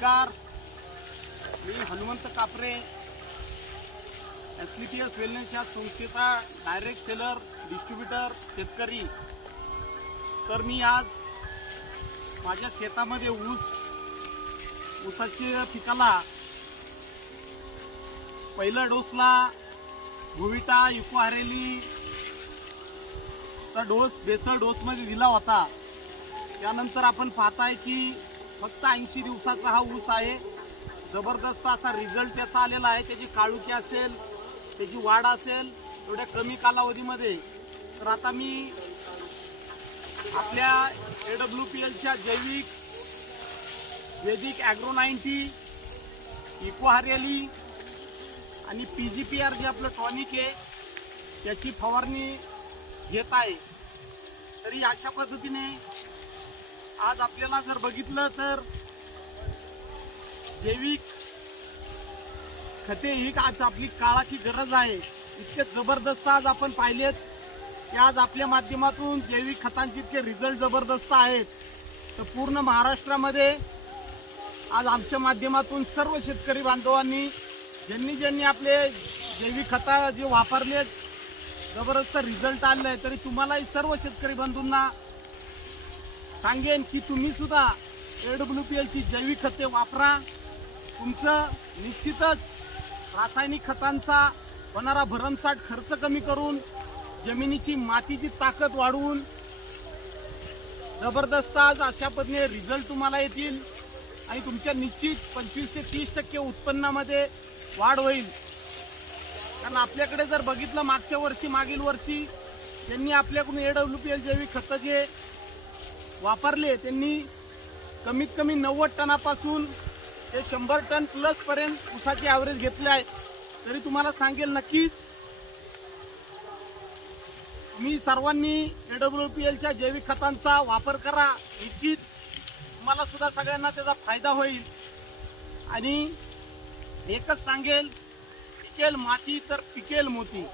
नमस्कार, मी हनुमंत कापरे, एसलीटीएस वेलनेस या संस्थेचा डायरेक्ट सेलर डिस्ट्रीब्युटर शेतकरी. तर मी आज माझ्या शेतामध्ये ऊसाच्या पिकाला पहिल्या डोसला गोविटा इकोहारेली चा डोस बेसल डोसमध्ये दिला होता. त्यानंतर आपण पाहताय की फक्त 80 दिवसाचा हा ऊस आहे. जबरदस्त असा रिझल्ट त्याचा आलेला आहे. त्याची काळुकी असेल, त्याची वाढ असेल एवढ्या कमी कालावधीमध्ये. तर आता मी आपल्या AWPLच्या जैविक वेदिक ॲग्रो 90 इकोहारेली आणि PGPR जे आपलं टॉनिक आहे त्याची फवारणी घेत आहे. तरी अशा पद्धतीने आज आपल्याला जर बघितलं तर जैविक खते ही आज आपली काळाची गरज आहे. इतके जबरदस्त आज आपण पाहिलेत की आज आपल्या माध्यमातून जैविक खतांचे इतके रिझल्ट जबरदस्त आहेत. तर पूर्ण महाराष्ट्रामध्ये आज आमच्या माध्यमातून सर्व शेतकरी बांधवांनी ज्यांनी आपले जैविक खता जे वापरले जबरदस्त रिझल्ट आले. तरी तुम्हालाही सर्व शेतकरी बंधूंना सांगेन की तुम्ही सुद्धा AWPLची जैविक खते वापरा. तुमचं निश्चितच रासायनिक खतांचा होणारा भरमसाठ खर्च कमी करून जमिनीची मातीची ताकद वाढवून जबरदस्त आज अशा पद्धतीने रिझल्ट तुम्हाला येतील आणि तुमच्या निश्चित 25 ते 30% उत्पन्नामध्ये वाढ होईल. कारण आपल्याकडे जर बघितलं मागील वर्षी त्यांनी आपल्याकडून AWPL जैविक खतं जे वापरले त्यांनी कमीत कमी 90 टनापासून ते 100 टन प्लस पर्यंत ऊसाचे ॲव्हरेज घेतले आहे. तरी तुम्हाला सांगेल नक्कीच मी सर्वांनी AWPLच्या जैविक खतांचा वापर करा. निश्चित तुम्हाला सुद्धा सगळ्यांना त्याचा फायदा होईल. आणि एकच सांगेल, पिकेल माती तर पिकेल मोती.